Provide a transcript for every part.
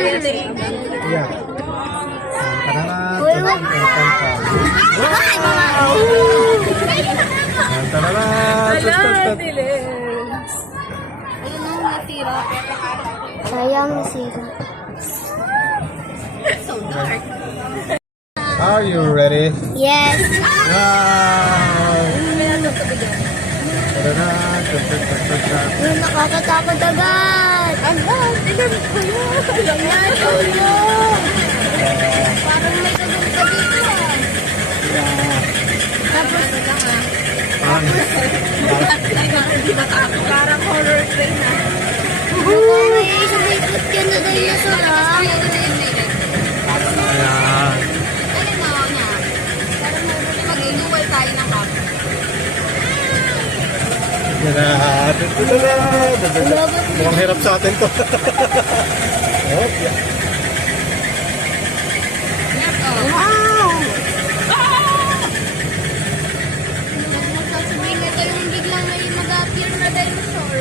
Yeah. Sayang nasira. Are you ready? Yes. Nakakatakot agad. Agad. Tignan ko yun. Ayan, tulong. Parang may kagawin ka dito. Tapos, Parang horror play na. may sumikot ka na dinosaur ha. Ayan. Mag-inuwal tayo ng cup. Mukhang hirap sa atin to. Oh, yeah. Wow! Magsasabihin na kayong biglang may mag-appear na dinosaur.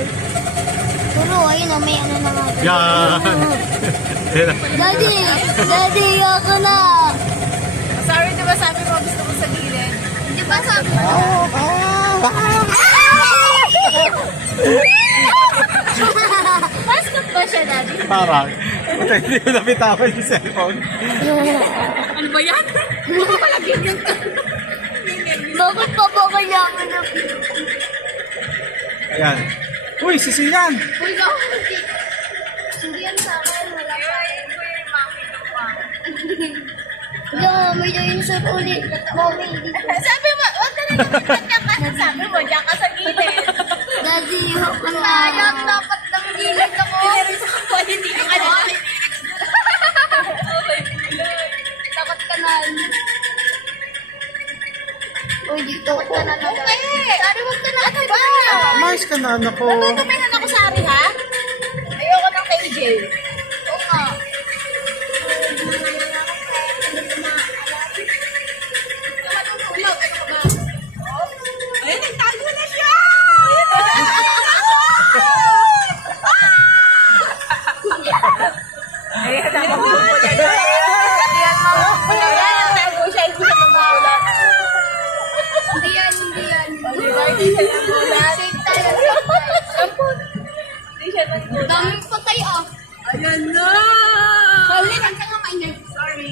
Puro, ayun o, may ano na nga. Yan. Daddy! Daddy, ako na! Sorry, di ba sabi mo gusto ko sa gilid? Di ba sabi mo? Mascot ba siya, Daddy? Parang. Buti hindi ko napitawan yung cellphone. Ano ba yan? Baka palagyan yung Bakit pa ba kailangan na? Ayan. Uy, sisiyan. Uy, bakit? Hindi yan sa akin. Wala pa. Wala, may dinosaur ulit. Mommy, dito. Sabi mo, huwag ka na naman kasi sabi mo, diyan ka sa gilid. Daddy, ako na. Sayang, dapat lang gilid ako. Pinaris ako, hindi ka na. Takot ka na. Uy, dito ako. Okay. Sabi mo ka na. Ano ba? Mais ka na, anak ko. Tuminan ako sa ari, ha? Ayoko ng KJ. Oo nga. Ayun, nagtago na siya! Ayan, nakabubulan na. Ayan, mabubulan na. Nagtago siya, hindi siya mabubulan. Hindi yan, hindi yan. Di ba, hindi siya mabubulan? Safe tayo, safe tayo. Hindi siya mabubulan. Daming patay ah. Ayan na! Sorry, ang tanga kayo. Sorry.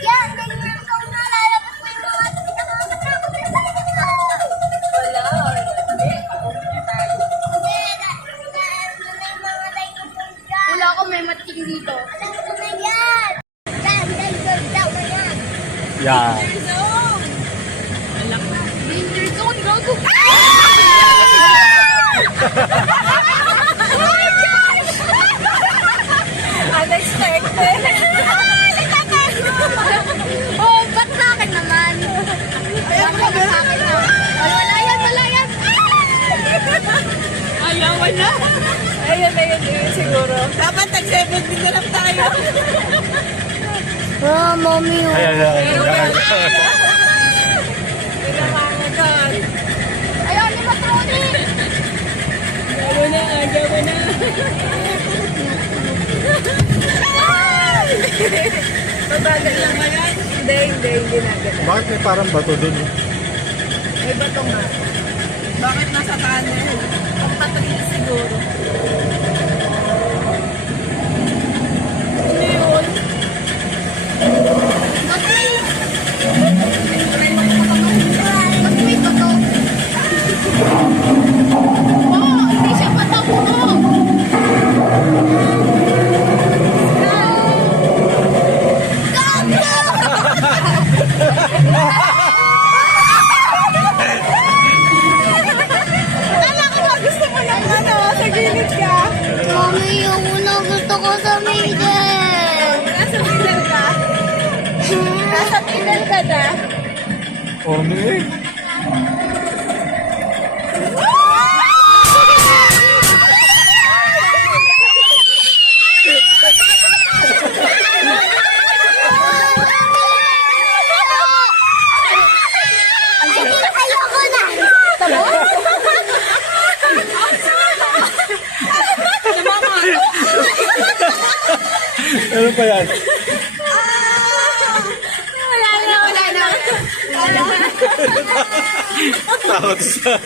Yan, ganyan ikaw na. Lalabas mo yung mga nakakatakot na tayo. Wala. Wala ko may mating dito. Alam ko na yan. Yan, daw na yan. Yan. Danger zone, gago. Unexpected. Oh, ba't sa akin naman? Bakit sa akin na? Ay, wala yan, wala yan. Ayaw, wala. Ayun, siguro. Dapat nag-7 din na lang tayo. Ah, mommy. Ayan, ayan. Pinamamagal. Ayaw ni Matroni. Gawa na, gawa na. Mabagal lang ba yan? Hindi na ganun. Bakit may parang bato dun? May bato nga. Bakit nasa tunnel? Ang patril siguro. Ano yun? Ba't may bato? Oh, hindi siya patapuno. Akala ko ba gusto mo ng ano, sa gilid ka? Mommy, yung una gusto ko sa middle. Nasa middle ka? Nasa middle ka na? Oh, me? Ayoko na. Ano pa yan? Wala na, wala na. Wala na. Takot sa